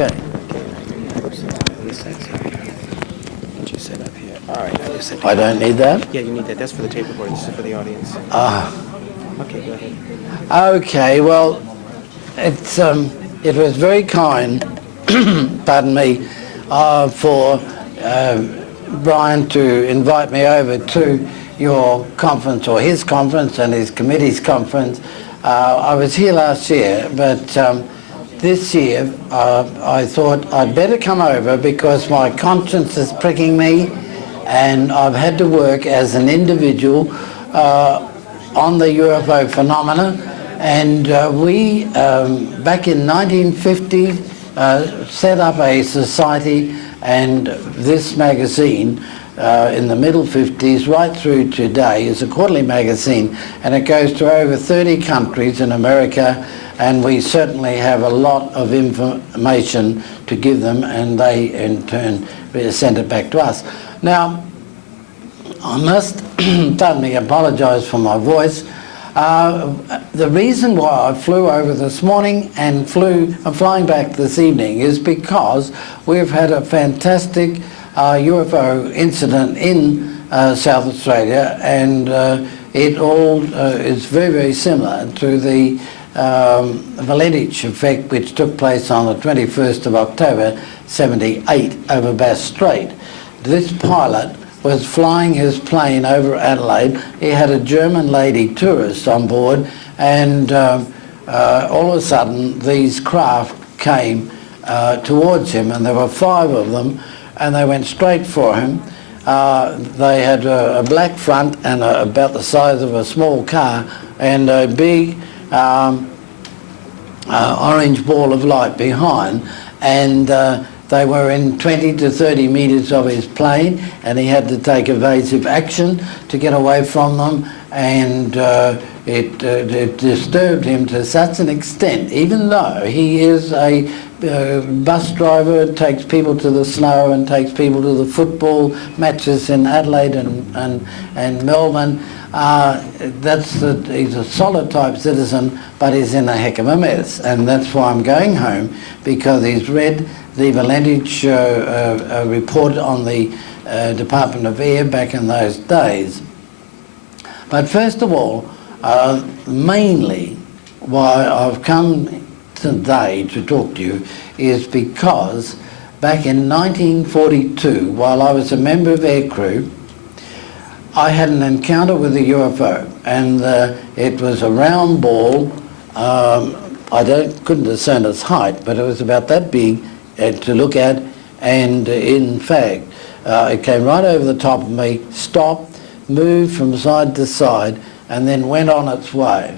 Okay. What you set up here. All right. I don't need that? Yeah, you need that. That's for the tape recording. This is for the audience. Okay, go ahead. Okay, well, it was very kind, pardon me, for Brian to invite me over to your conference, or his conference and his committee's conference. I was here last year, but this year I thought I'd better come over because my conscience is pricking me, and I've had to work as an individual on the UFO phenomena. And we, back in 1950, set up a society, and this magazine in the middle 50s right through today is a quarterly magazine, and it goes to over 30 countries in America, and we certainly have a lot of information to give them, and they in turn send it back to us. Now, I must, pardon me, apologise for my voice. The reason why I flew over this morning and I'm flying back this evening is because we've had a fantastic UFO incident in South Australia, and it all is very, very similar to the Valentich effect, which took place on the 21st of October 78 over Bass Strait. This pilot was flying his plane over Adelaide. He had a German lady tourist on board, and all of a sudden these craft came towards him, and there were 5 of them, and they went straight for him. They had a black front and about the size of a small car, and a big orange ball of light behind, and they were in 20 to 30 metres of his plane, and he had to take evasive action to get away from them, and it disturbed him to such an extent, even though he is a bus driver, takes people to the snow and takes people to the football matches in Adelaide and Melbourne. He's a solid type citizen, but he's in a heck of a mess, and that's why I'm going home, because he's read the Valentich report on the Department of Air back in those days. But first of all, mainly why I've come today to talk to you is because back in 1942, while I was a member of aircrew, I had an encounter with a UFO, and it was a round ball. I couldn't discern its height, but it was about that big to look at, and in fact it came right over the top of me, stopped, moved from side to side, and then went on its way.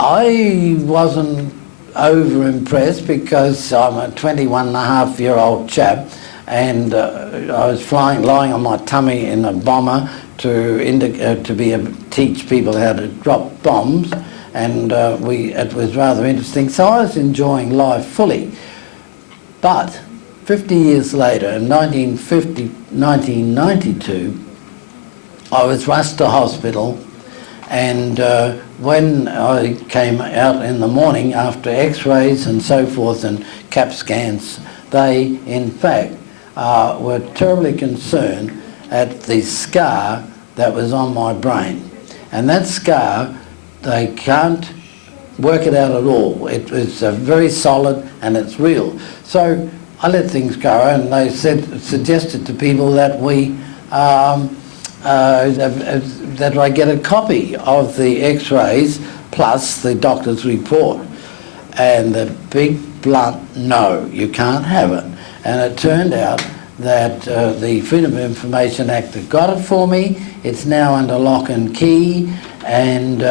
I wasn't over impressed because I'm a 21-and-a-half-year-old chap, and I was lying on my tummy in a bomber to teach people how to drop bombs, and it was rather interesting. So I was enjoying life fully. But 50 years later, in 1992, I was rushed to hospital, and when I came out in the morning after x-rays and so forth and CAT scans, they in fact were terribly concerned at the scar that was on my brain. And that scar, they can't work it out at all. It was very solid, and it's real. So I let things go, and they suggested to people that that I get a copy of the x-rays plus the doctor's report. And the big blunt no, you can't have it. And it turned out that the Freedom of Information Act had got it for me. It's now under lock and key, and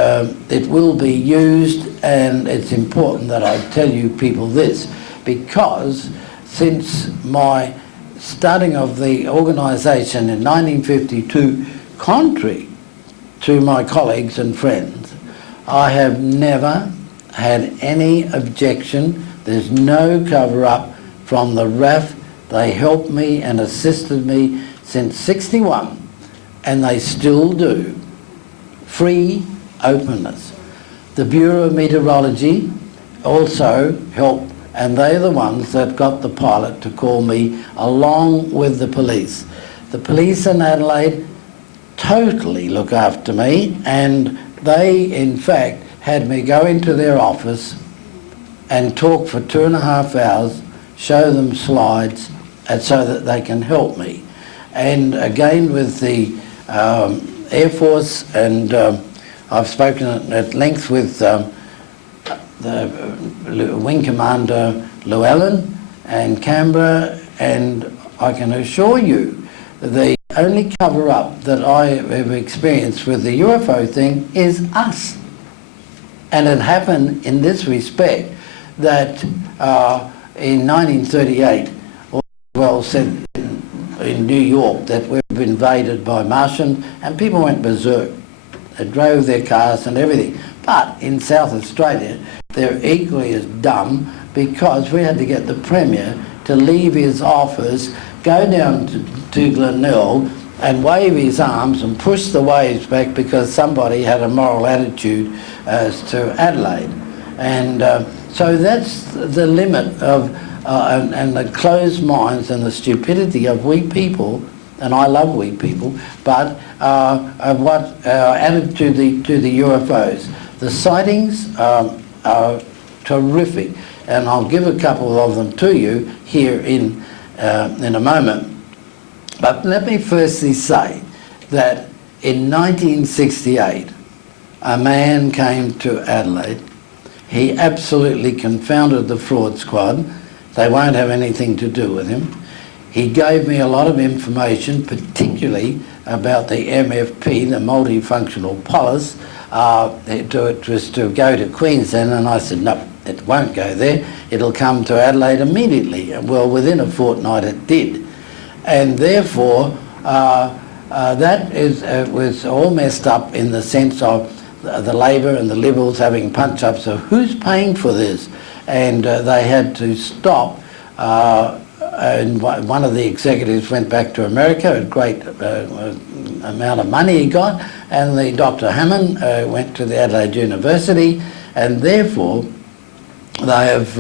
it will be used, and it's important that I tell you people this, because since my starting of the organisation in 1952, contrary to my colleagues and friends, I have never had any objection. There's no cover-up from the RAF. They helped me and assisted me since '61, and they still do. Free openness. The Bureau of Meteorology also helped and they're the ones that got the pilot to call me along with the police. The police in Adelaide totally look after me, and they in fact had me go into their office and talk for 2.5 hours, show them slides, and so that they can help me. And again with the Air Force, and I've spoken at length with the Wing Commander Llewellyn and Canberra, and I can assure you the only cover-up that I have experienced with the UFO thing is us. And it happened in this respect that in 1938, Orwell said in New York that we've been invaded by Martians, and people went berserk. They drove their cars and everything. But in South Australia, they're equally as dumb, because we had to get the Premier to leave his office, go down to Glenelg and wave his arms and push the waves back because somebody had a moral attitude as to Adelaide. And so that's the limit of, and the closed minds and the stupidity of we people, and I love we people, but of what added to the UFOs. The sightings are terrific, and I'll give a couple of them to you here in a moment. But let me firstly say that in 1968, a man came to Adelaide. He absolutely confounded the fraud squad. They won't have anything to do with him. He gave me a lot of information, particularly about the MFP, the multifunctional polis. It was to go to Queensland, and I said, no, it won't go there. It'll come to Adelaide immediately. Well, within a fortnight it did. And therefore, that was all messed up in the sense of the Labor and the Liberals having punch-ups of who's paying for this. And they had to stop. And one of the executives went back to America, a great amount of money he got, and the Dr. Hammond went to the Adelaide University, and therefore they have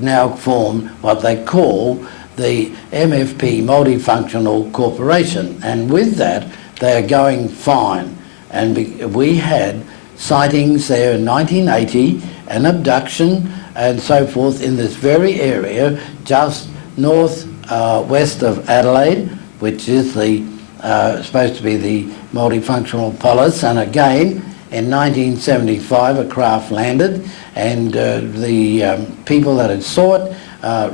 now formed what they call the MFP Multifunctional Corporation, and with that they are going fine. And we had sightings there in 1980, an abduction and so forth in this very area just west of Adelaide, which is the supposed to be the multifunctional polis. And again in 1975 a craft landed, and the people that had saw it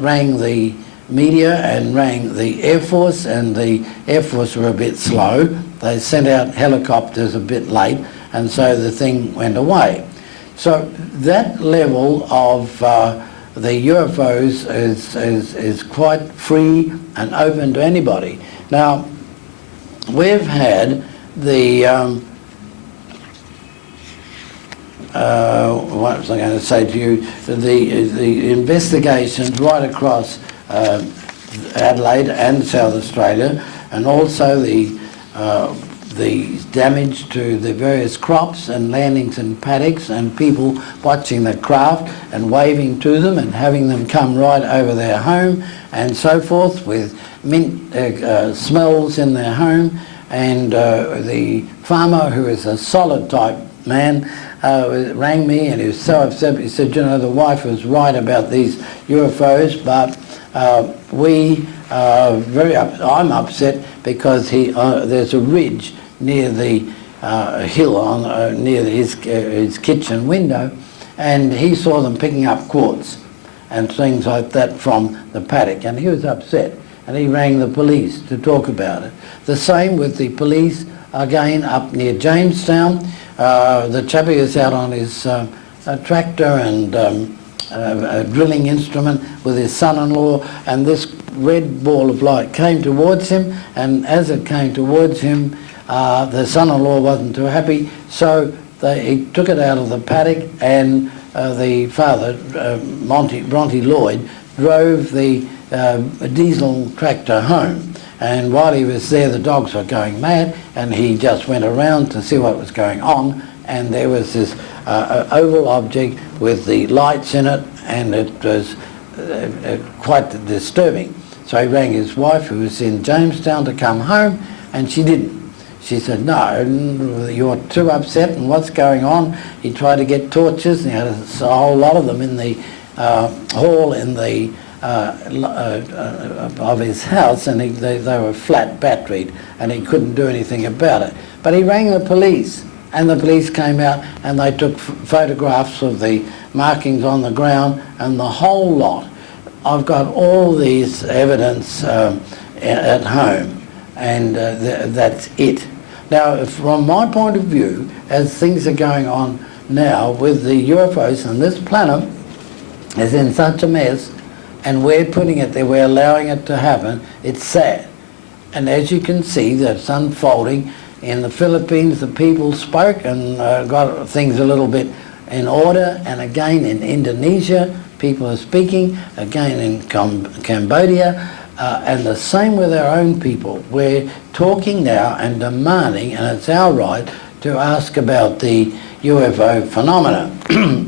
rang the media and rang the Air Force, and the Air Force were a bit slow. They sent out helicopters a bit late, and so the thing went away. So that level of the UFOs is quite free and open to anybody. Now, we've had the, what was I going to say to you, the investigations right across Adelaide and South Australia, and also the damage to the various crops and landings and paddocks, and people watching the craft and waving to them and having them come right over their home and so forth, with mint smells in their home. And the farmer, who is a solid type man, rang me, and he was so upset. He said, you know, the wife was right about these UFOs, but I'm upset because there's a ridge near the hill on near his kitchen window, and he saw them picking up quartz and things like that from the paddock, and he was upset, and he rang the police to talk about it. The same with the police again up near Jamestown. The chappie is out on his tractor and a drilling instrument with his son-in-law, and this red ball of light came towards him, and as it came towards him, the son-in-law wasn't too happy, so he took it out of the paddock, and the father, Bronte Lloyd, drove the diesel tractor home. And while he was there, the dogs were going mad, and he just went around to see what was going on, and there was this oval object with the lights in it, and it was quite disturbing. So he rang his wife, who was in Jamestown, to come home, and she didn't. She said, no, you're too upset, and what's going on? He tried to get torches, and he had a whole lot of them in the hall in the of his house, and they were flat batteried, and he couldn't do anything about it. But he rang the police, and the police came out, and they took photographs of the markings on the ground and the whole lot. I've got all these evidence at home, and that's it. Now, from my point of view, as things are going on now with the UFOs, and this planet is in such a mess, and we're putting it there, we're allowing it to happen, it's sad. And as you can see, that's unfolding. In the Philippines, the people spoke and got things a little bit in order, and again in Indonesia, people are speaking, again in Cambodia, and the same with our own people. We're talking now and demanding, and it's our right to ask about the UFO phenomena.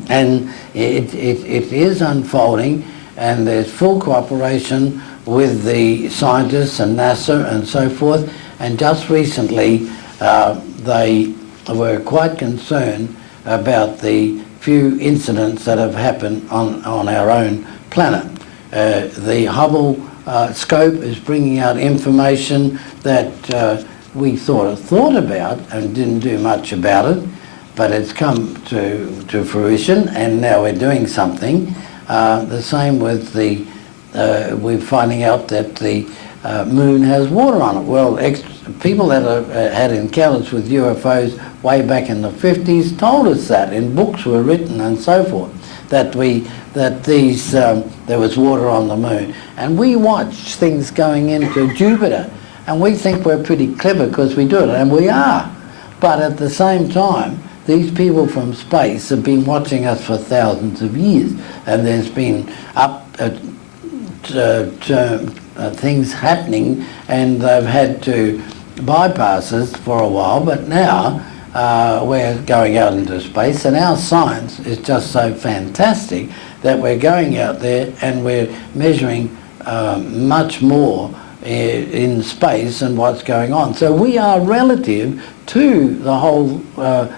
And it is unfolding, and there's full cooperation with the scientists and NASA and so forth. And just recently they were quite concerned about the few incidents that have happened on our own planet. The Hubble scope is bringing out information that we thought about and didn't do much about it, but it's come to fruition, and now we're doing something. The same with the, we're finding out that the moon has water on it. Well, people that have had encounters with UFOs way back in the 50s told us that, and books were written and so forth, that there was water on the moon. And we watch things going into Jupiter, and we think we're pretty clever because we do it, and we are. But at the same time, these people from space have been watching us for thousands of years, and there's been things happening, and they've had to bypass us for a while, but now we're going out into space, and our science is just so fantastic that we're going out there and we're measuring much more in space and what's going on. So we are relative to the whole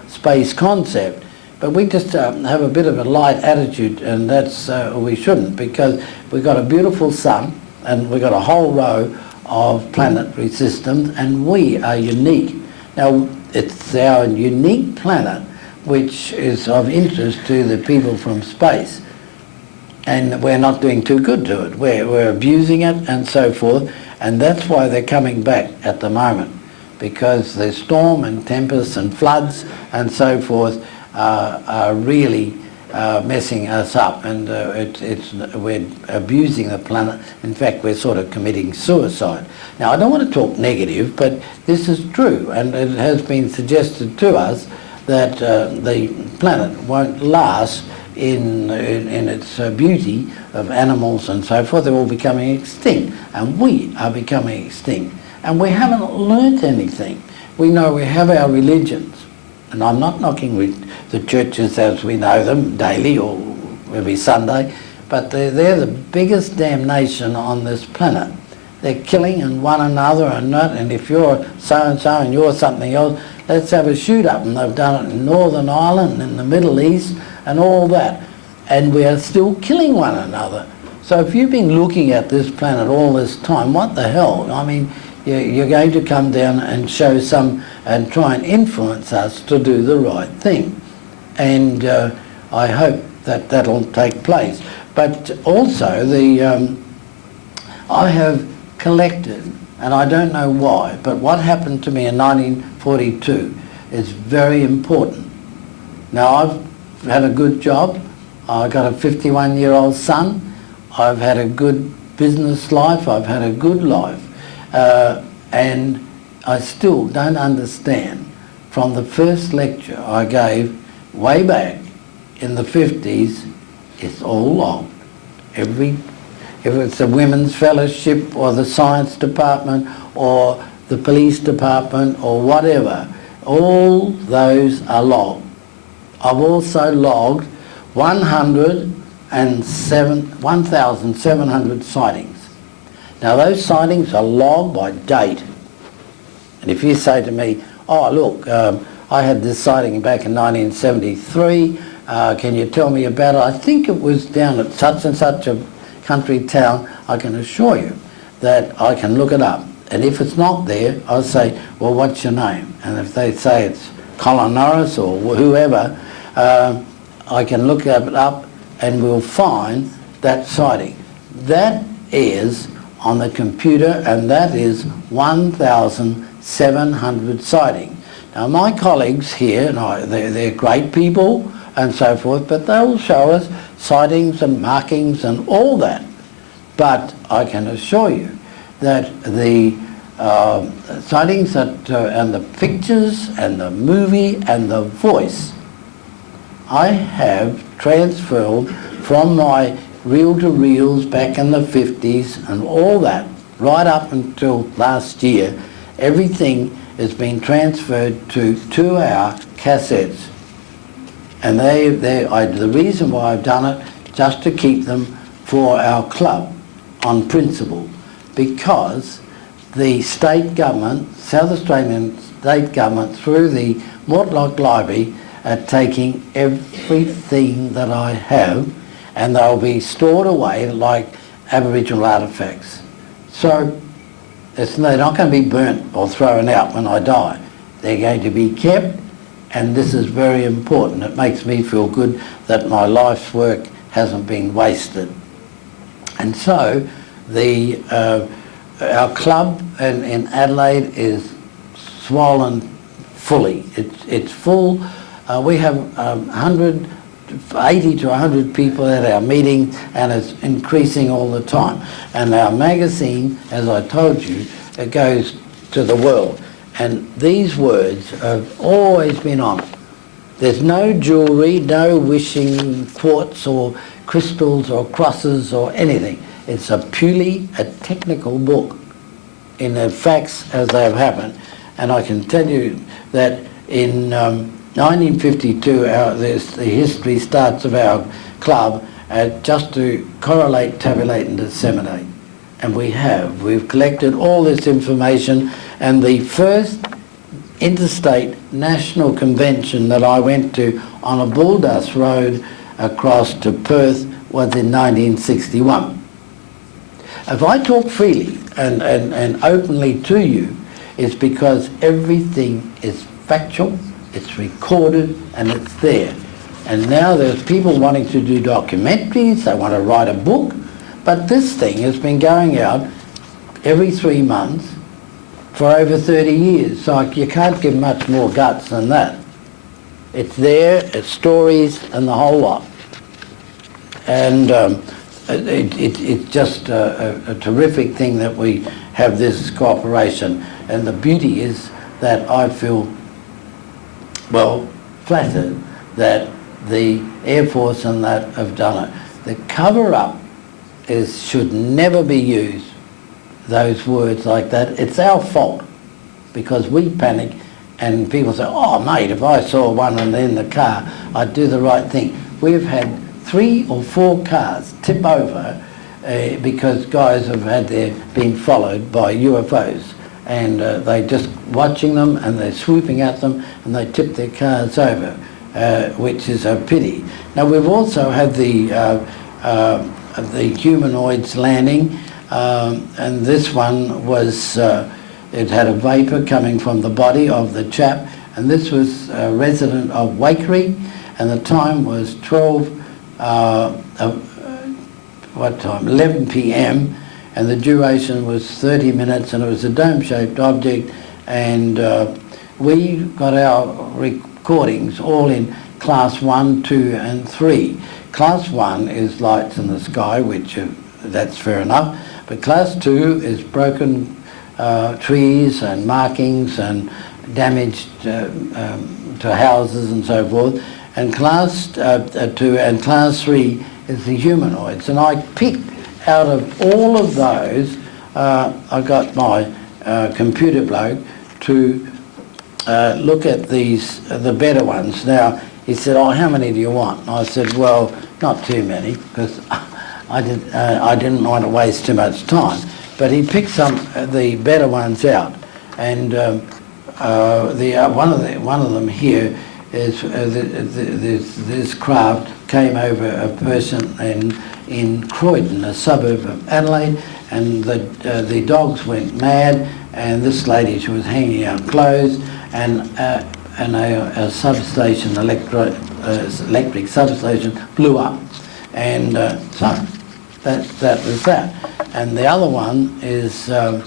space concept, but we just have a bit of a light attitude, and that's we shouldn't, because we've got a beautiful sun and we've got a whole row of planetary systems, and we are unique. Now, it's our unique planet which is of interest to the people from space, and we're not doing too good to it. We're abusing it and so forth, and that's why they're coming back at the moment, because the storm and tempests and floods and so forth are really messing us up, and we're abusing the planet. In fact, we're sort of committing suicide. Now, I don't want to talk negative, but this is true, and it has been suggested to us that the planet won't last in its beauty of animals and so forth. They're all becoming extinct, and we are becoming extinct, and we haven't learnt anything. We know we have our religions, and I'm not knocking the churches as we know them daily or every Sunday, but they're the biggest damnation on this planet. They're killing one another, and if you're so-and-so and you're something else, let's have a shoot-up. And they've done it in Northern Ireland, in the Middle East, and all that. And we are still killing one another. So if you've been looking at this planet all this time, what the hell? I mean, you're going to come down and show some, and try and influence us to do the right thing. And I hope that that'll take place. But also, I have collected, and I don't know why, but what happened to me in 1942 is very important. Now, I've had a good job. I've got a 51-year-old son. I've had a good business life. I've had a good life. And I still don't understand, from the first lecture I gave way back in the 50s, it's all logged. If it's the Women's Fellowship or the Science Department or the Police Department or whatever, all those are logged. I've also logged 100 1,700 sightings. Now those sightings are logged by date. And if you say to me, oh look, I had this sighting back in 1973, can you tell me about it? I think it was down at such and such a country town. I can assure you that I can look it up. And if it's not there, I'll say, well, what's your name? And if they say it's Colin Norris or whoever, I can look it up and we'll find that sighting. That is on the computer, and that is 1,700 sightings. Now my colleagues here, they're great people and so forth, but they'll show us sightings and markings and all that. But I can assure you that the sightings that, and the pictures and the movie and the voice, I have transferred from my reel-to-reels back in the 50s and all that, right up until last year. Everything has been transferred to 2-hour cassettes. And the reason why I've done it, just to keep them for our club on principle, because the state government, South Australian state government, through the Mortlock Library, are taking everything that I have, and they'll be stored away like Aboriginal artefacts. So they're not going to be burnt or thrown out when I die. They're going to be kept, and this is very important. It makes me feel good that my life's work hasn't been wasted. And so our club in Adelaide is swollen fully. It's full. We have 80 to 100 people at our meetings, and it's increasing all the time. And our magazine, as I told you, it goes to the world. And these words have always been on it. There's no jewellery, no wishing quartz or crystals or crosses or anything. It's purely a technical book in the facts as they have happened. And I can tell you that in 1952, the history starts of our club just to correlate, tabulate and disseminate. And we've collected all this information, and the first interstate national convention that I went to on a bull dust road across to Perth was in 1961. If I talk freely and openly to you, it's because everything is factual, it's recorded, and it's there. And now there's people wanting to do documentaries, they want to write a book, but this thing has been going out every 3 months for over 30 years, so you can't give much more guts than that. It's there, it's stories and the whole lot. And it's just a terrific thing that we have this cooperation. And the beauty is that I feel, well, flattered that the Air Force and that have done it. The cover-up should never be used, those words like that. It's our fault, because we panic and people say, oh mate, if I saw one in the car, I'd do the right thing. We've had 3 or 4 cars tip over because guys have been followed by UFOs, and they're just watching them and they're swooping at them and they tip their cars over, which is a pity. Now we've also had the humanoids landing, and this one was, it had a vapour coming from the body of the chap, and this was a resident of Waikerie, and the time was 11 p.m, and the duration was 30 minutes, and it was a dome-shaped object, and we got our recordings all in class 1, 2 and 3. Class 1 is lights in the sky, which that's fair enough, but class 2 is broken trees and markings and damage to houses and so forth, and class 2 and class 3 is the humanoids. And I picked out of all of those, I got my computer bloke to look at the better ones. Now he said, oh, how many do you want? And I said, well, not too many, because I didn't want to waste too much time. But he picked the better ones out, and one of them here is this craft came over a person in Croydon, a suburb of Adelaide, and the dogs went mad, and this lady, she was hanging out clothes, and a substation, electric substation, blew up, and so that was that. And the other one is a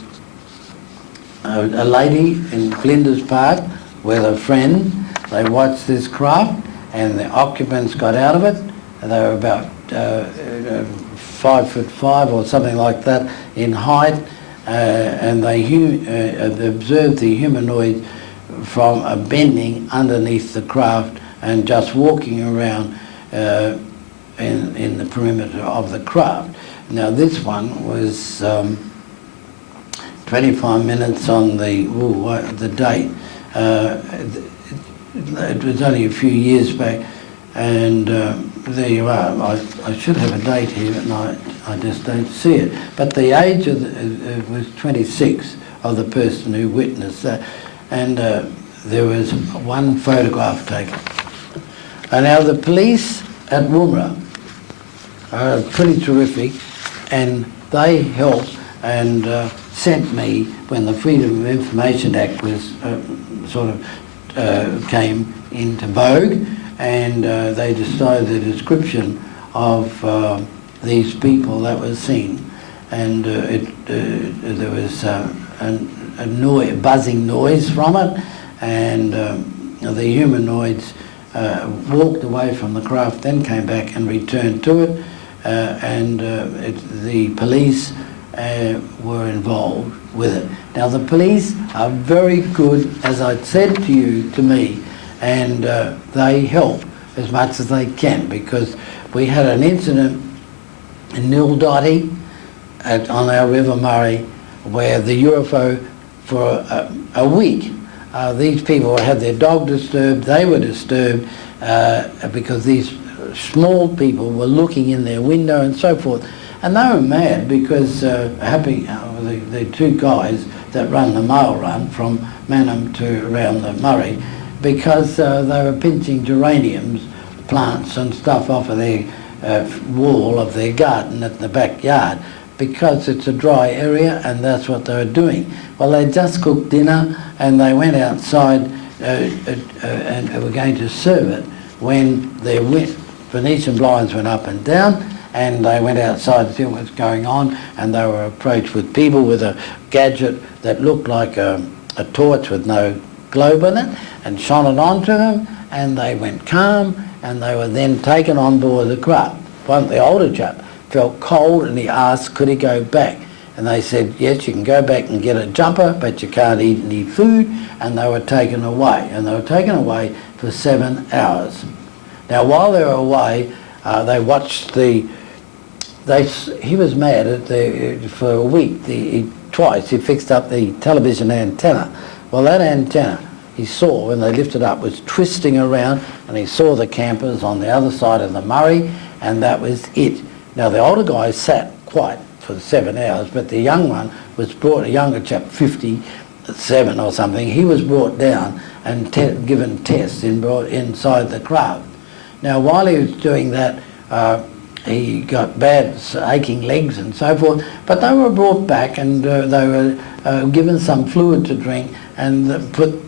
lady in Flinders Park with a friend. They watched this craft, and the occupants got out of it. They were about 5'5" or something like that in height, and they observed the humanoid from bending underneath the craft and just walking around in the perimeter of the craft. Now this one was 25 minutes on the date. It was only a few years back, and there you are. I should have a date here, and I just don't see it. But the age was 26 of the person who witnessed that, and there was one photograph taken. And now the police at Woomera are pretty terrific, and they helped and sent me, when the Freedom of Information Act was came into vogue, and they decided the description of these people that was seen, and there was a buzzing noise from it, and the humanoids walked away from the craft, then came back and returned to it, and the police were involved with it. Now the police are very good, as I said to me, and they help as much as they can, because we had an incident in Nildotty on our River Murray where the UFO for a week, these people had their dog disturbed, they were disturbed because these small people were looking in their window and so forth. And they were mad because the two guys that run the mail run from Mannum to around the Murray, because they were pinching geraniums, plants and stuff off of their wall of their garden at the backyard, because it's a dry area, and that's what they were doing. Well, they just cooked dinner and they went outside and were going to serve it when their Venetian blinds went up and down, and they went outside to see what was going on, and they were approached with people with a gadget that looked like a torch with no globe in it, and shone it onto them, and they went calm, and they were then taken on board the craft. One of the older chap felt cold, and he asked could he go back, and they said yes, you can go back and get a jumper, but you can't eat any food, and they were taken away, and they were taken away for 7 hours. Now while they were away, they watched he was mad for a week. Twice he fixed up the television antenna. Well, that antenna he saw when they lifted up was twisting around, and he saw the campers on the other side of the Murray, and that was it. Now the older guy sat quiet for 7 hours, but the young one was brought, a younger chap, 57 or something, he was brought down and given tests and brought inside the craft. Now while he was doing that, he got bad aching legs and so forth, but they were brought back, and they were given some fluid to drink and put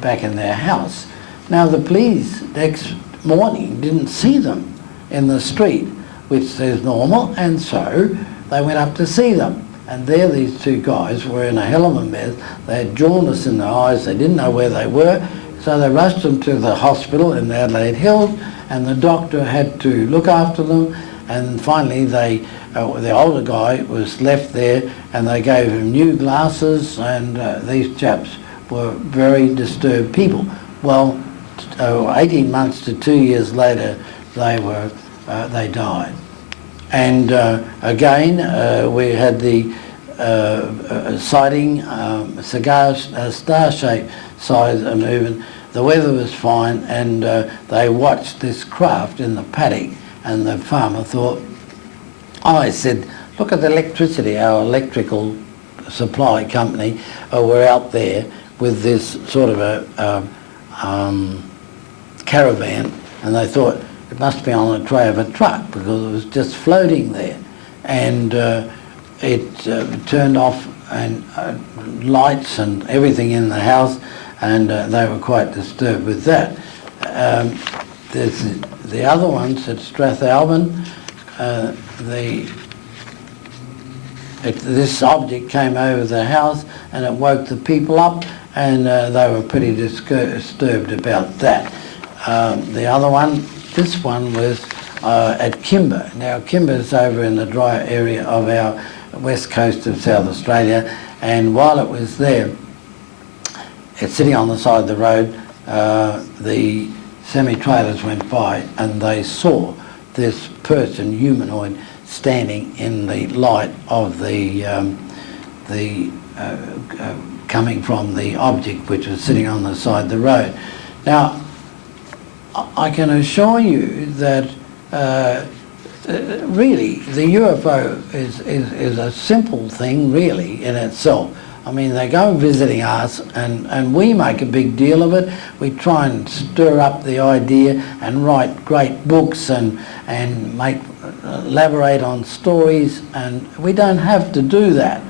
back in their house. Now the police next morning didn't see them in the street, which is normal, and so they went up to see them. And there these two guys were in a hell of a mess. They had jaundice in their eyes, they didn't know where they were, so they rushed them to the hospital in Adelaide Hills, and the doctor had to look after them, and finally the older guy was left there, and they gave him new glasses, and these chaps were very disturbed people. Well, 18 months to 2 years later, they died. And again, we had the sighting, star-shaped size movement. The weather was fine, and they watched this craft in the paddock, And the farmer thought, oh, I said, look at the electricity, our electrical supply company were out there with this sort of a caravan, and they thought it must be on a tray of a truck because it was just floating there. And it turned off and lights and everything in the house, and they were quite disturbed with that. There's the other ones at Strathalbyn. This object came over the house and it woke the people up, and they were pretty disturbed about that. The other one, this one was at Kimber. Now Kimber's over in the dry area of our west coast of South Australia, and while it was there, it's sitting on the side of the road, the semi-trailers went by and they saw this person, humanoid, standing in the light of the coming from the object which was sitting on the side of the road. Now, I can assure you that really the UFO is a simple thing really in itself. I mean, they go visiting us and we make a big deal of it. We try and stir up the idea and write great books and elaborate on stories, and we don't have to do that.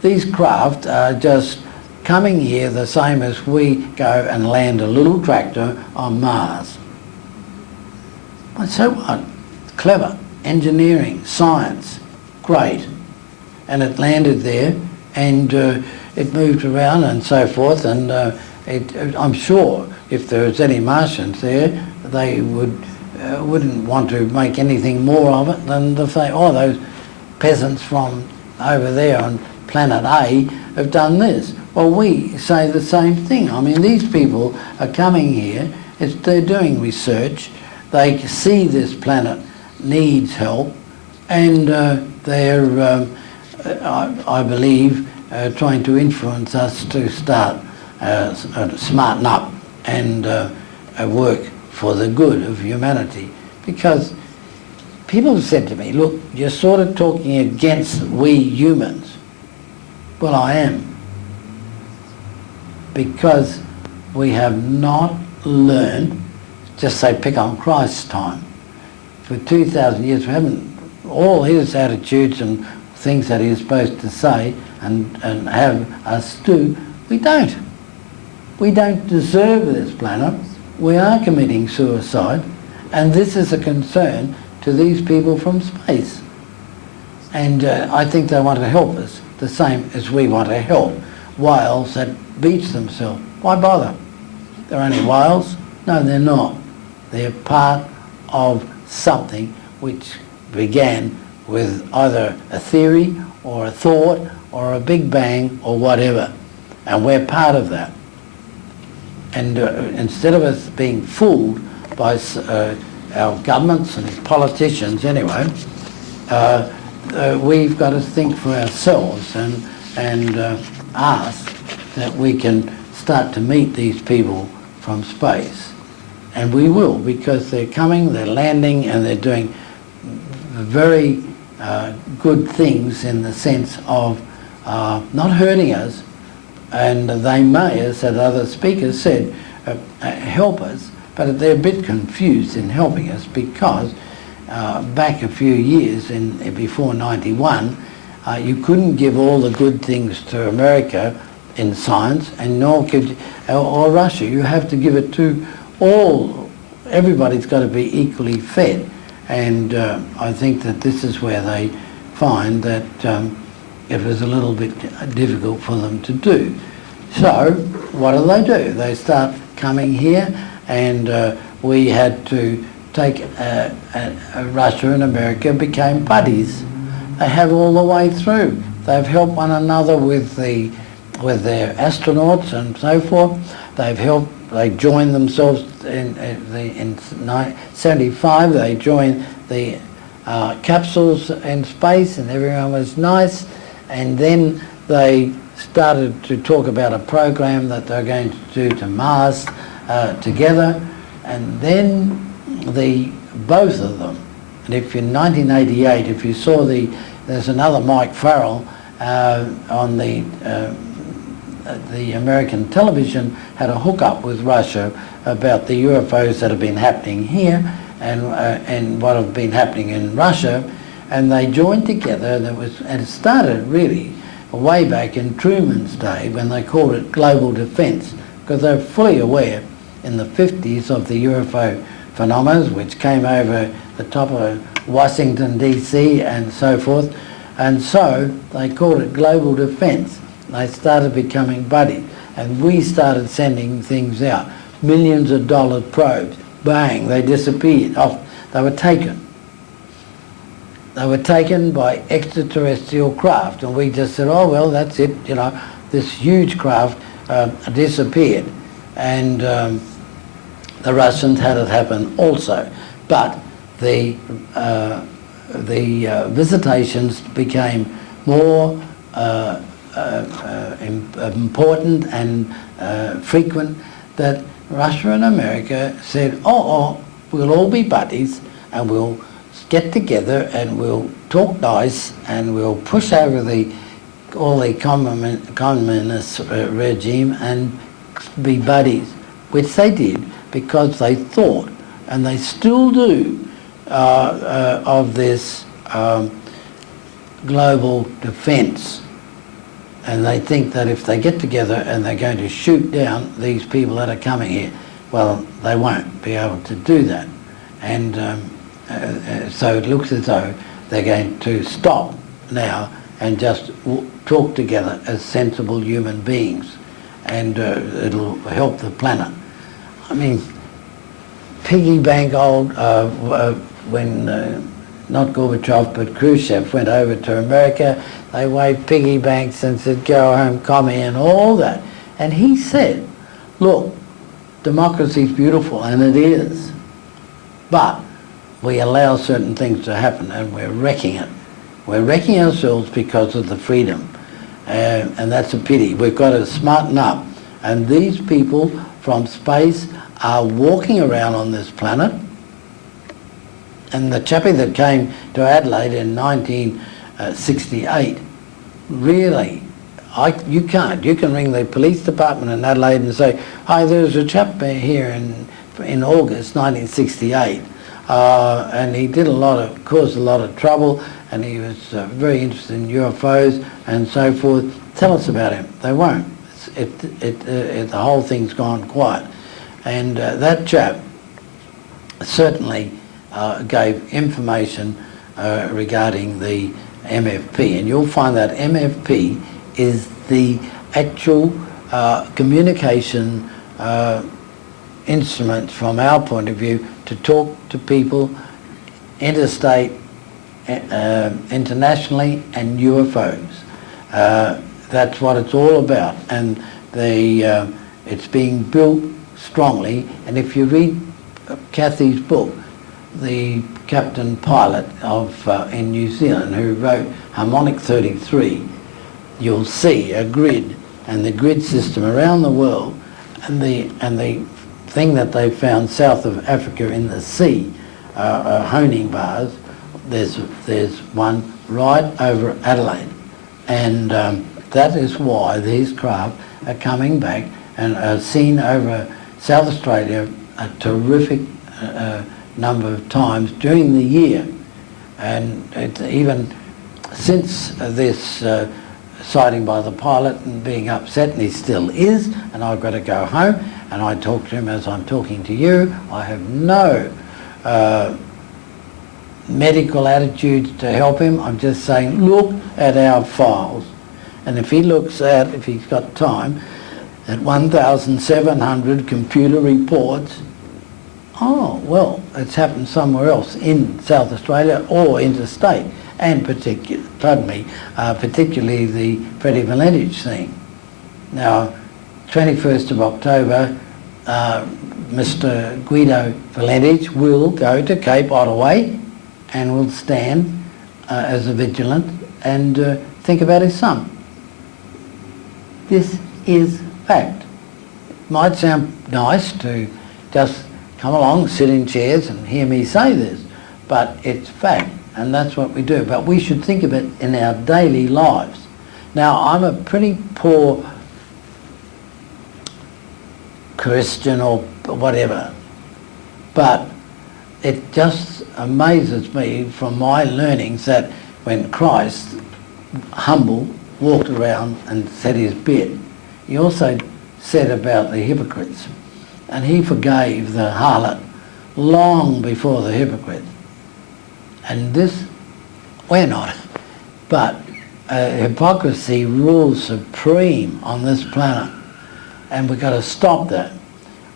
These craft are just coming here the same as we go and land a little tractor on Mars. Well, so what? Clever. Engineering, science, great. And it landed there, and it moved around and so forth, and I'm sure if there was any Martians there, they wouldn't want to make anything more of it than the fact, oh, those peasants from over there on planet A have done this. Well, we say the same thing. I mean, these people are coming here, they're doing research, they see this planet needs help, and they're, I believe, trying to influence us to start smarten up and work for the good of humanity. Because people have said to me, look, you're sort of talking against we humans. Well, I am. Because we have not learned, just say pick on Christ's time. For 2,000 years we haven't, all his attitudes and things that he's supposed to say and have us do, we don't. We don't deserve this planet. We are committing suicide, and this is a concern to these people from space. And I think they want to help us the same as we want to help whales that beach themselves. Why bother? They're only whales? No, they're not. They're part of something which began with either a theory or a thought or a big bang or whatever, and we're part of that. And instead of us being fooled by our governments and politicians anyway, we've got to think for ourselves and ask that we can start to meet these people from space. And we will, because they're coming, they're landing, and they're doing very good things in the sense of not hurting us, and they may, as that other speaker said, help us, but they're a bit confused in helping us because back a few years, before 91, you couldn't give all the good things to America in science, and nor could, or Russia. You have to give it to all. Everybody's got to be equally fed, and I think that this is where they find that it was a little bit difficult for them to do. So what do? They start coming here, and we had to take Russia and America became buddies. They have all the way through. They've helped one another with their astronauts and so forth. They've helped. They joined themselves in 75. They joined the capsules in space, and everyone was nice. And then they started to talk about a program that they're going to do to Mars together. And then both of them And if in 1988, if you saw there's another Mike Farrell on the American television had a hookup with Russia about the UFOs that have been happening here and what have been happening in Russia, and they joined together, and it started really way back in Truman's day when they called it global defense, because they were fully aware in the 50s of the UFO phenomena which came over the top of Washington DC and so forth, and so they called it global defense. They started becoming buddies, and we started sending things out. Millions of dollar probes, bang, they disappeared. They were taken. They were taken by extraterrestrial craft, and we just said, oh well, that's it, you know, this huge craft disappeared. And the Russians had it happen also. But the visitations became more important and frequent, that Russia and America said, oh, we'll all be buddies and we'll get together and we'll talk nice and we'll push over all the communist regime and be buddies, which they did because they thought, and they still do, of this global defense. And they think that if they get together and they're going to shoot down these people that are coming here, well, they won't be able to do that. And so it looks as though they're going to stop now and just talk together as sensible human beings, and it'll help the planet. I mean, piggy bank old, when not Gorbachev but Khrushchev went over to America, they waved piggy banks and said, go home, commie, and all that. And he said, look, democracy's beautiful, and it is, but we allow certain things to happen and we're wrecking it. We're wrecking ourselves because of the freedom, and that's a pity. We've got to smarten up, and these people from space are walking around on this planet. And the chappie that came to Adelaide in 1968, really, you can't. You can ring the police department in Adelaide and say, hi, there's a chap here in August 1968, and he did caused a lot of trouble, and he was very interested in UFOs and so forth. Tell us about him. They won't. The whole thing's gone quiet. And that chap certainly gave information regarding the MFP, and you'll find that MFP is the actual communication instrument from our point of view to talk to people interstate, internationally, and UFOs. That's what it's all about, and it's being built strongly. And if you read Kathy's book, the captain pilot in New Zealand who wrote Harmonic 33, you'll see a grid, and the grid system around the world, and the thing that they found south of Africa in the sea, honing bars. There's one right over Adelaide, and that is why these craft are coming back and are seen over South Australia a terrific number of times during the year. And it's even since this sighting by the pilot and being upset, and he still is, and I've got to go home, and I talk to him as I'm talking to you. I have no medical attitudes to help him. I'm just saying, look at our files. And if he looks at, if he's got time, at 1,700 computer reports, oh, well, it's happened somewhere else in South Australia or interstate, and particularly the Freddie Valentich thing. Now, 21st of October, Mr. Guido Valentich will go to Cape Otway and will stand as a vigilant and think about his son. This is fact. It might sound nice to just come along, sit in chairs and hear me say this, but it's fact, and that's what we do. But we should think of it in our daily lives. Now, I'm a pretty poor Christian or whatever, but it just amazes me from my learnings that when Christ, humble, walked around and said his bit, he also said about the hypocrites, and he forgave the harlot long before the hypocrite. And this, we're not, but hypocrisy rules supreme on this planet, and we've got to stop that.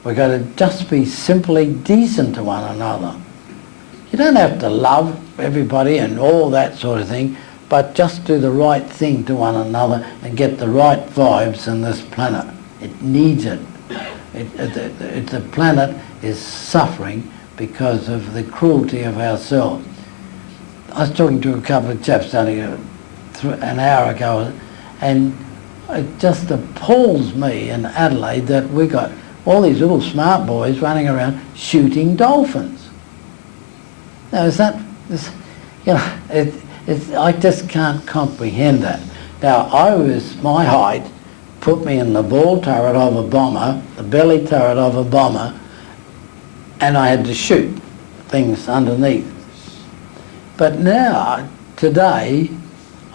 We've got to just be simply decent to one another. You don't have to love everybody and all that sort of thing, but just do the right thing to one another and get the right vibes in this planet. It needs it. The planet is suffering because of the cruelty of ourselves. I was talking to a couple of chaps only an hour ago, and it just appalls me in Adelaide that we got all these little smart boys running around shooting dolphins. Now, I just can't comprehend that. Now, my height put me in the ball turret of a bomber, the belly turret of a bomber, and I had to shoot things underneath. But now, today,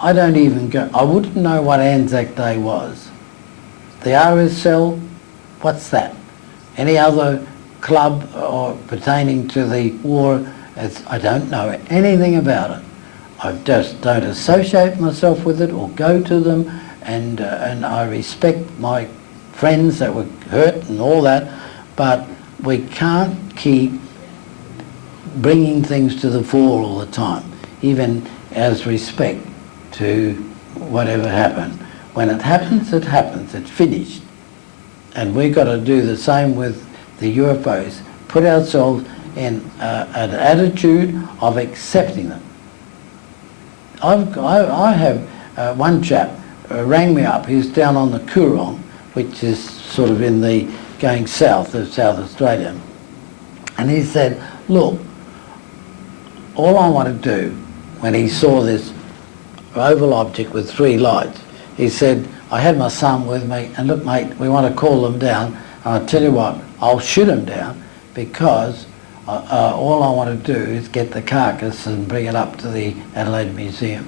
I don't even go, I wouldn't know what Anzac Day was. The RSL, what's that? Any other club or pertaining to the war, I don't know anything about it. I just don't associate myself with it or go to them, and I respect my friends that were hurt and all that, but we can't keep bringing things to the fore all the time, even as respect to whatever happened. When it happens, it's finished. And we've got to do the same with the UFOs, put ourselves in an attitude of accepting them. I have one chap rang me up, he's down on the Coorong, which is sort of in the, going south of South Australia, and he said, look, all I want to do, when he saw this oval object with 3 lights, he said, I had my son with me, and look mate, we want to call them down, and I'll tell you what, I'll shoot them down, because all I want to do is get the carcass and bring it up to the Adelaide Museum.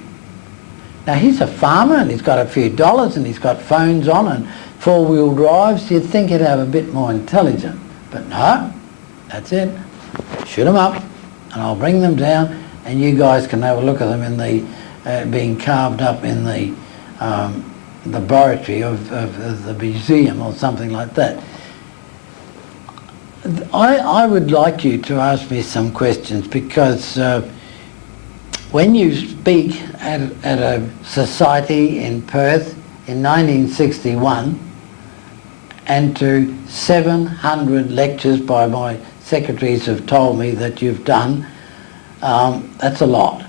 Now, he's a farmer and he's got a few dollars and he's got phones on and 4-wheel drives. You'd think he'd have a bit more intelligent, but no, that's it. Shoot them up and I'll bring them down, and you guys can have a look at them in the being carved up in the laboratory of the museum or something like that. I would like you to ask me some questions, because when you speak at a society in Perth in 1961, and to 700 lectures by my secretaries have told me that you've done, that's a lot.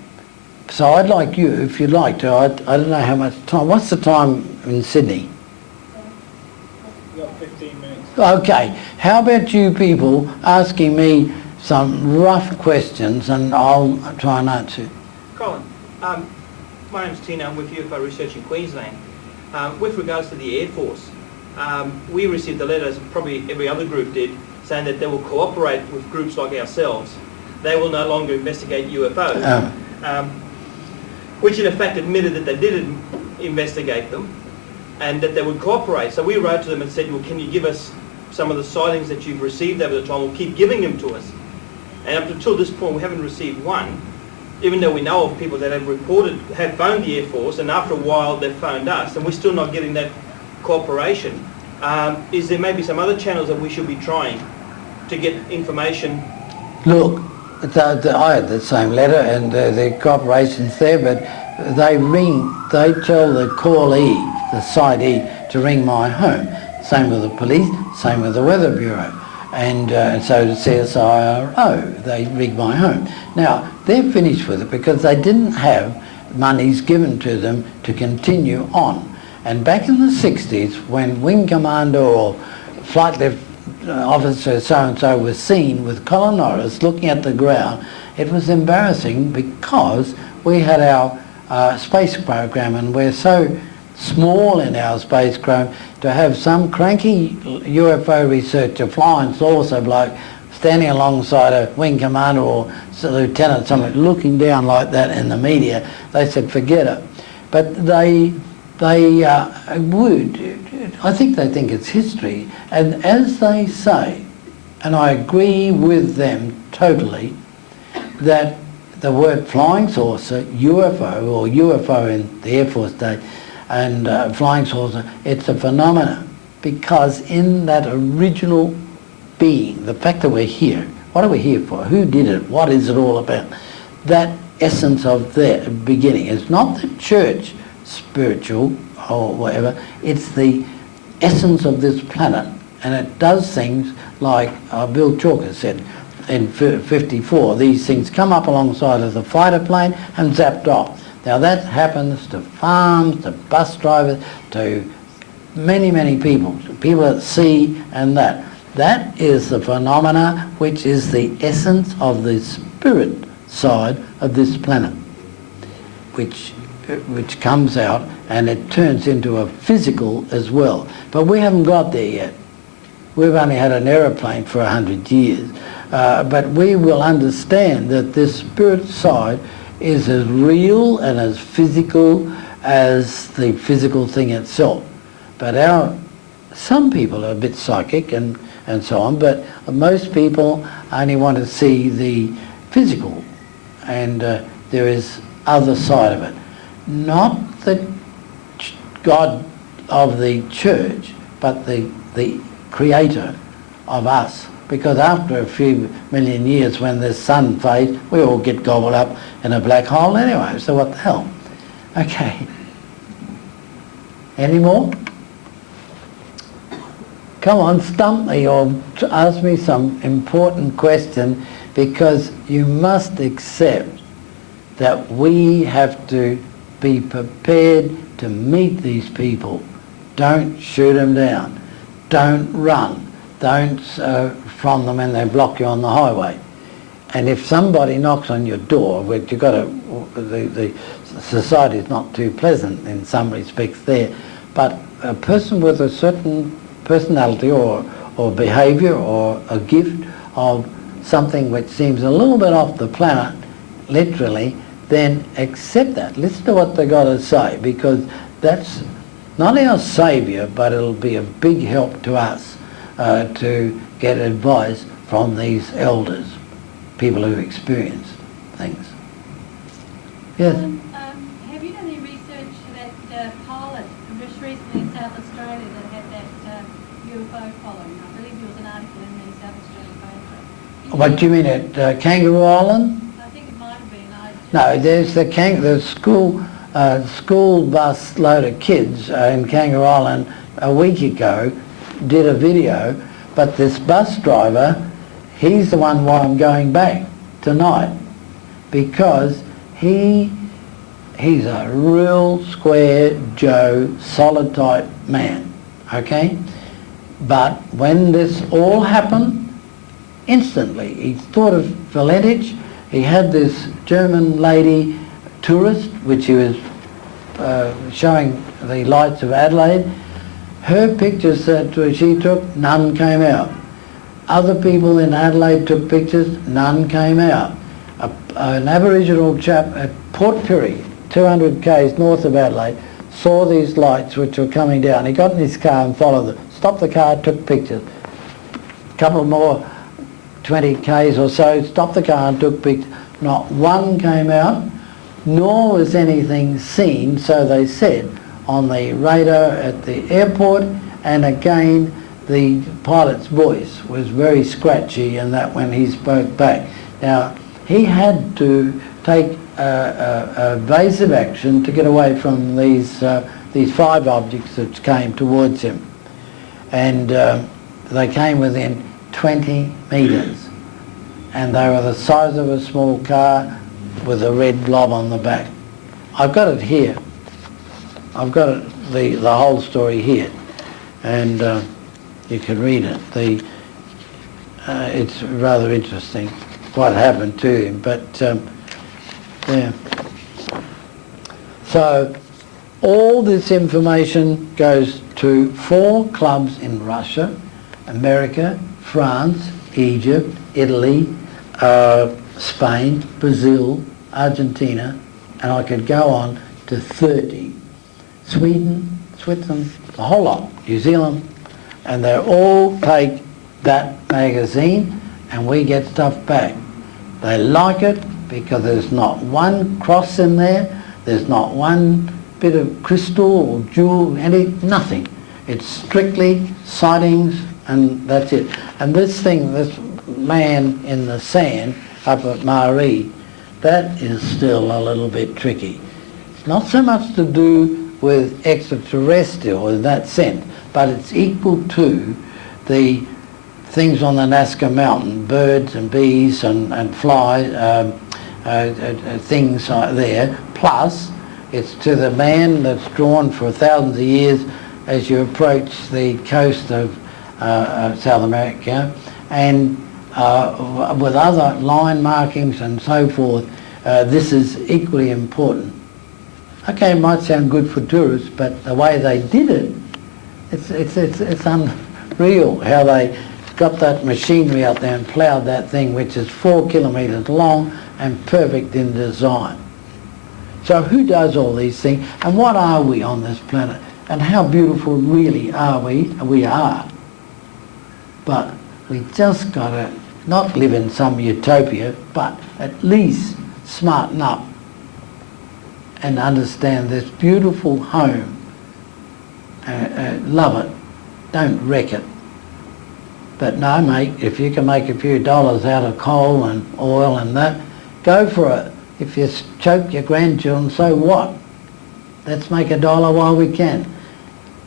So I'd like you, if you'd like to, I don't know how much time, what's the time in Sydney? We've got 15 minutes. Okay, how about you people asking me some rough questions and I'll try and answer. Colin, my name's Tina, I'm with UFO Research in Queensland. With regards to the Air Force, we received a letter, as probably every other group did, saying that they will cooperate with groups like ourselves. They will no longer investigate UFOs, which in effect admitted that they did investigate them and that they would cooperate. So we wrote to them and said, well, can you give us some of the sightings that you've received over the time? We'll keep giving them to us. And up until this point, we haven't received one, even though we know of people that have phoned the Air Force, and after a while they've phoned us, and we're still not getting that cooperation. Is there maybe some other channels that we should be trying to get information? Look, I had the same letter, and the cooperation's there, but they tell the callee, the citee, to ring my home. Same with the police, same with the Weather Bureau. And so the CSIRO, they rig my home. Now, they're finished with it because they didn't have monies given to them to continue on. And back in the 60s, when Wing Commander or Flight Lift Officer so-and-so was seen with Colin Norris looking at the ground, It was embarrassing because we had our space program, and we're so small in our space program to have some cranky UFO researcher, flying saucer bloke, standing alongside a wing commander or lieutenant, someone looking down like that in the media. They said, forget it. But they would. I think they think it's history. And as they say, and I agree with them totally, that the word flying saucer, UFO, or UFO in the Air Force day, and flying saucer, it's a phenomenon. Because in that original being, the fact that we're here, what are we here for? Who did it? What is it all about? That essence of the beginning. It's not the church spiritual or whatever, it's the essence of this planet. And it does things like Bill Chalker said in 54, these things come up alongside of the fighter plane and zapped off. Now that happens to farms, to bus drivers, to many, many people at sea and that. That is the phenomena which is the essence of the spirit side of this planet, which comes out and it turns into a physical as well. But we haven't got there yet. We've only had an aeroplane for 100 years. But we will understand that this spirit side is as real and as physical as the physical thing itself. But some people are a bit psychic and so on, but most people only want to see the physical, and there is other side of it. Not the God of the church, but the creator of us. Because after a few million years, when the sun fades, we all get gobbled up in a black hole anyway, so what the hell? Okay. Any more? Come on, stump me or ask me some important question, because you must accept that we have to be prepared to meet these people. Don't shoot them down. Don't run. Don't from them when they block you on the highway. And if somebody knocks on your door, which you've got to, the society's not too pleasant in some respects there, but a person with a certain personality or behaviour or a gift of something which seems a little bit off the planet, literally, then accept that. Listen to what they've got to say, because that's not our saviour, but it'll be a big help to us to get advice from these elders, people who've experienced things. Yes? Have you done any research that pilot just recently in South Australia that had that UFO following? I believe there was an article in the South Australian paper. What do you mean, at Kangaroo Island? I think it might have been. No, there's the school bus load of kids in Kangaroo Island a week ago did a video, but this bus driver, he's the one why I'm going back tonight, because he's a real square Joe, solid type man, okay? But when this all happened, instantly he thought of Valentich. He had this German lady tourist, which he was showing the lights of Adelaide. Her pictures that she took, none came out. Other people in Adelaide took pictures, none came out. An Aboriginal chap at Port Pirie, 200 k's north of Adelaide, saw these lights which were coming down. He got in his car and followed them. Stopped the car, took pictures. A couple more 20 k's or so, stopped the car and took pictures. Not one came out, nor was anything seen, so they said, on the radar at the airport. And again, the pilot's voice was very scratchy, and that when he spoke back. Now, he had to take evasive action to get away from these 5 objects that came towards him. And they came within 20 metres. And they were the size of a small car with a red blob on the back. I've got it here. I've got it, the whole story here, and you can read it. It's rather interesting. what happened to him. But yeah. So all this information goes to 4 clubs in Russia, America, France, Egypt, Italy, Spain, Brazil, Argentina, and I could go on to 30. Sweden, Switzerland, the whole lot, New Zealand, and they all take that magazine and we get stuff back. They like it because there's not one cross in there, there's not one bit of crystal or jewel, nothing. It's strictly sightings and that's it. And this thing, this man in the sand up at Marie, that is still a little bit tricky. It's not so much to do with extraterrestrial in that sense, but it's equal to the things on the Nazca Mountain, birds and bees and flies, things there, plus it's to the man that's drawn for thousands of years as you approach the coast of South America, and with other line markings and so forth, this is equally important. Okay, it might sound good for tourists, but the way they did it, it's unreal how they got that machinery out there and ploughed that thing, which is 4 kilometres long and perfect in design. So who does all these things, and what are we on this planet, and how beautiful really are we? We are. But we just got to not live in some utopia, but at least smarten up and understand this beautiful home. Love it. Don't wreck it. But no, mate, if you can make a few dollars out of coal and oil and that, go for it. If you choke your grandchildren, so what? Let's make $1 while we can.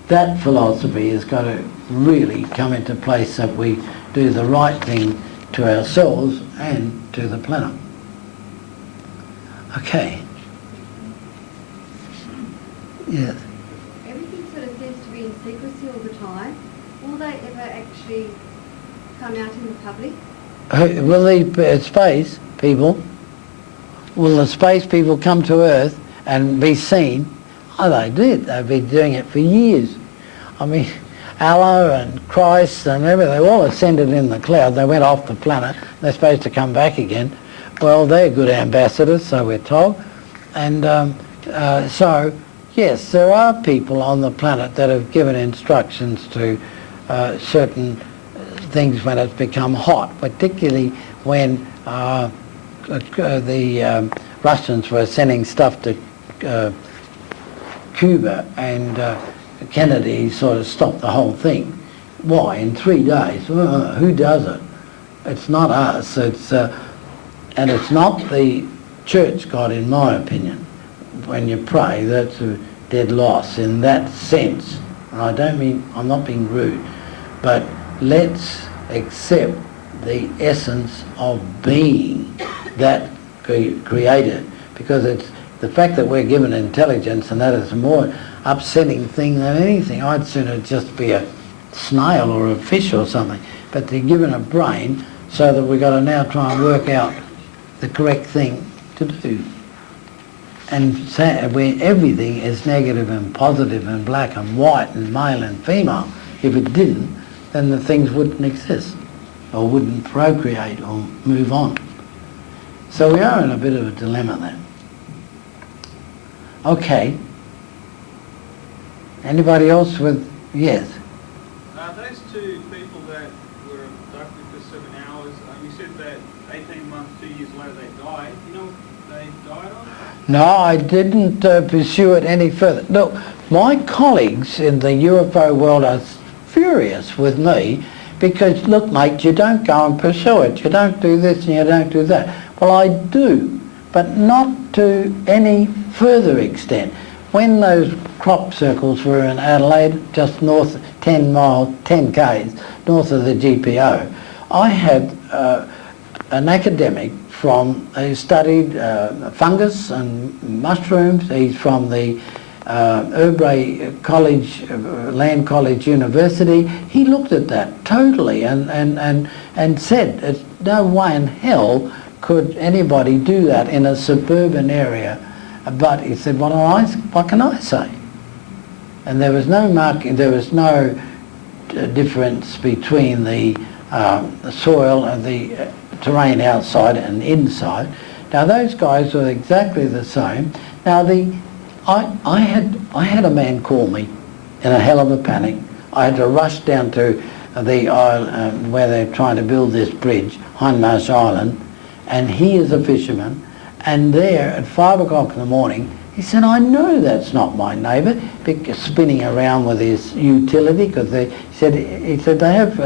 That philosophy has got to really come into place that we do the right thing to ourselves and to the planet. Okay. Yes. Everything sort of seems to be in secrecy all the time. Will they ever actually come out in the public? Will the space people, will the space people come to Earth and be seen? Oh, they did. They've been doing it for years. I mean, Allah and Christ and everything, they all ascended in the cloud. They went off the planet. They're supposed to come back again. Well, they're good ambassadors, so we're told. And so, yes, there are people on the planet that have given instructions to certain things when it's become hot, particularly when the Russians were sending stuff to Cuba, and Kennedy sort of stopped the whole thing. Why? In 3 days? Who does it? It's not us. It's and it's not the church God, in my opinion. When you pray, that's a dead loss in that sense. And I don't mean, I'm not being rude, but let's accept the essence of being that created, because it's the fact that we're given intelligence, and that is a more upsetting thing than anything. I'd sooner just be a snail or a fish or something, but they're given a brain so that we've got to now try and work out the correct thing to do. And where everything is negative and positive and black and white and male and female, if it didn't, then the things wouldn't exist or wouldn't procreate or move on. So we are in a bit of a dilemma there. Okay. Anybody else with, yes? Those 2 people that were abducted for 7 hours, you said that 18 months, 2 years later they died. You know what they died of? No, I didn't pursue it any further. Look, my colleagues in the UFO world are furious with me because, look, mate, you don't go and pursue it. You don't do this and you don't do that. Well, I do, but not to any further extent. When those crop circles were in Adelaide, just north, 10 miles, 10 k's, north of the GPO, I had an academic who studied fungus and mushrooms. He's from the Urbray College, Land College University, he looked at that totally and said, "There's no way in hell could anybody do that in a suburban area." But he said, what can I say? And there was no difference between the soil and the terrain outside and inside. Now those guys were exactly the same. Now I had a man call me in a hell of a panic. I had to rush down to the island where they're trying to build this bridge, Hindmarsh Island, and he is a fisherman. And there at 5 o'clock in the morning, he said, "I know that's not my neighbour," spinning around with his utility, because he said they have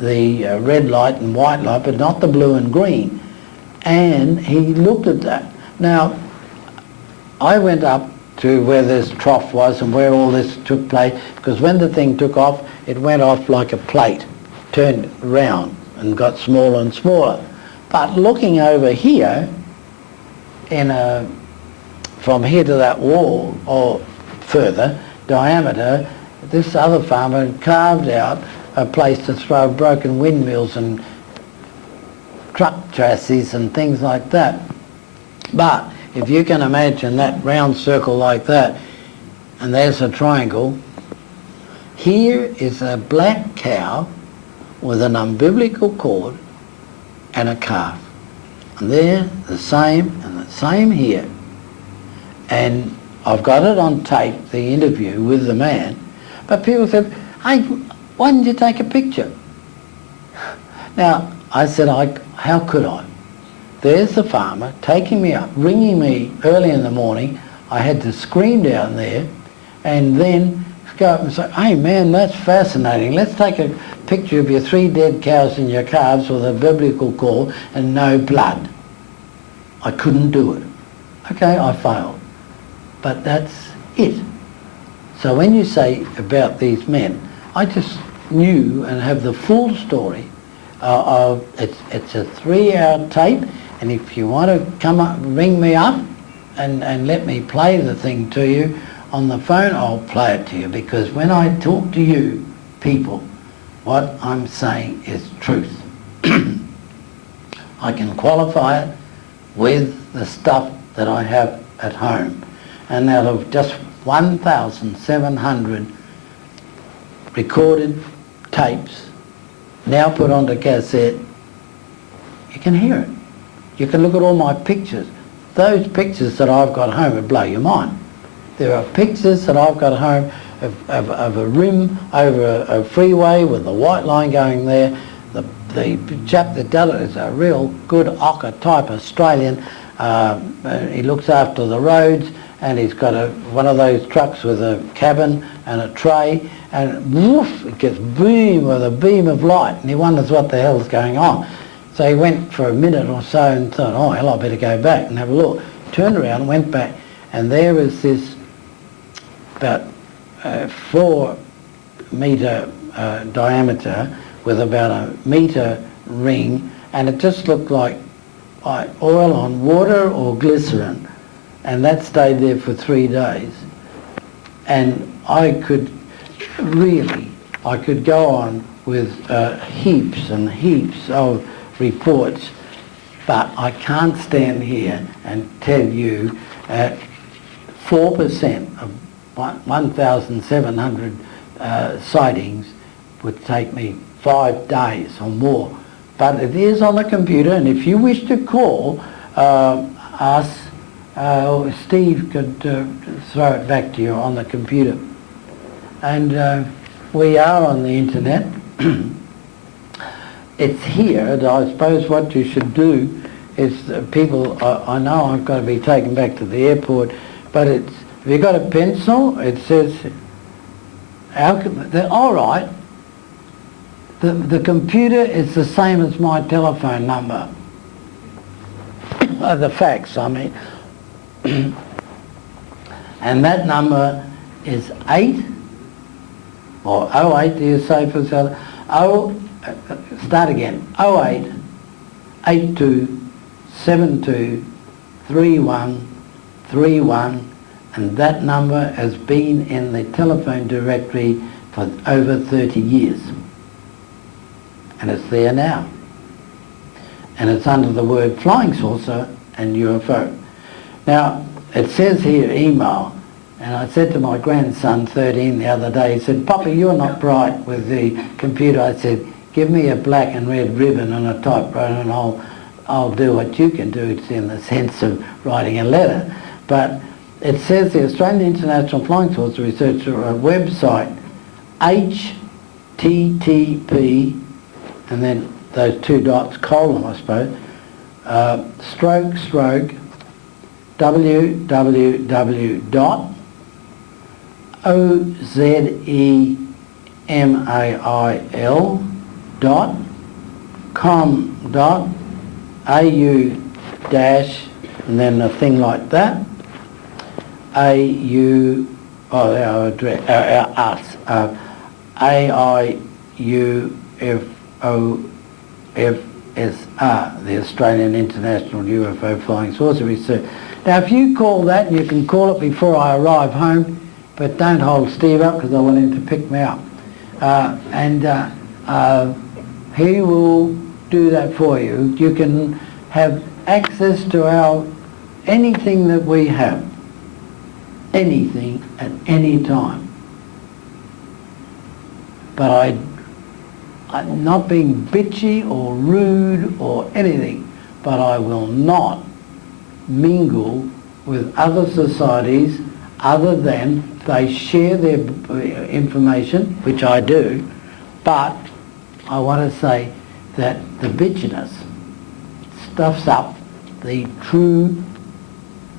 the red light and white light, but not the blue and green. And he looked at that. Now, I went up to where this trough was and where all this took place, because when the thing took off, it went off like a plate, turned round and got smaller and smaller. But looking over here, from here to that wall, or further diameter, this other farmer had carved out a place to throw broken windmills and truck chassis and things like that. But if you can imagine that round circle like that, and there's a triangle, here is a black cow with an umbilical cord and a calf. And there, the same, and the same here. And I've got it on tape, the interview with the man, but people said, "Hey, why didn't you take a picture?" Now, I said, how could I? There's the farmer taking me up, ringing me early in the morning. I had to scream down there and then go up and say, "Hey man, that's fascinating. Let's take a picture of your 3 dead cows and your calves with a biblical cord and no blood." I couldn't do it. Okay, I failed. But that's it. So when you say about these men, I just knew and have the full story of it's a 3-hour tape, and if you want to come up, ring me up and let me play the thing to you on the phone, I'll play it to you, because when I talk to you people, what I'm saying is truth. I can qualify it with the stuff that I have at home. And out of just 1,700 recorded tapes, now put onto cassette, you can hear it. You can look at all my pictures. Those pictures that I've got home would blow your mind. There are pictures that I've got home of a rim over a freeway with the white line going there. The chap that did it is a real good ochre type Australian. He looks after the roads, and he's got one of those trucks with a cabin and a tray, and woof, it gets boom with a beam of light, and he wonders what the hell's going on. So he went for a minute or so and thought, "Oh hell, I better go back and have a look." Turned around and went back, and there was this about 4 metre diameter with about a metre ring, and it just looked like oil on water or glycerin, and that stayed there for 3 days. And I could go on with heaps and heaps of reports, but I can't stand here and tell you 4% of 1,700 sightings would take me 5 days or more. But it is on the computer, and if you wish to call us, Steve could throw it back to you on the computer. And we are on the internet. It's here, and I suppose what you should do is people, I know I've got to be taken back to the airport, but it's, if you've got a pencil, it says, all right, the computer is the same as my telephone number. The fax, I mean. And that number is 8, or 08, do you say for yourself? Start again, 08 82 72 31 31 and that number has been in the telephone directory for over 30 years. And it's there now. And it's under the word flying saucer and UFO. Now, it says here email, and I said to my grandson, 13, the other day, he said, "Papa, you're not bright with the computer." I said, "Give me a black and red ribbon and a typewriter and I'll do what you can do." It's in the sense of writing a letter. But it says the Australian International Flying Saucer Research website, HTTP, and then those 2 dots, colon, I suppose, www.ozemail.com.au dash, and then a thing like that, AU, oh, our address, us, AIUFOFSR, the Australian International UFO Flying Saucer Research. Now, if you call that, you can call it before I arrive home, but don't hold Steve up because I want him to pick me up. He will do that for you. You can have access to anything that we have, anything at any time. But I'm not being bitchy or rude or anything, but I will not mingle with other societies other than they share their information, which I do, but I want to say that the bitchiness stuffs up the true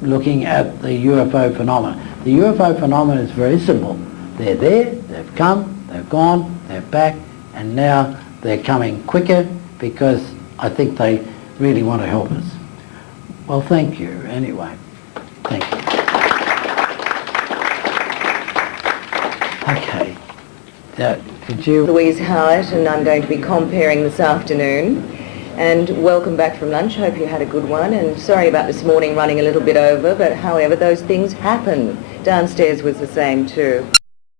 looking at the UFO phenomena. The UFO phenomena is very simple. They're there, they've come, they've gone, they're back, and now they're coming quicker because I think they really want to help us. Well, thank you anyway. Thank you. Okay. Did you... Louise Howard, and I'm going to be comparing this afternoon. And welcome back from lunch. Hope you had a good one. And sorry about this morning running a little bit over, but however, those things happen. Downstairs was the same too.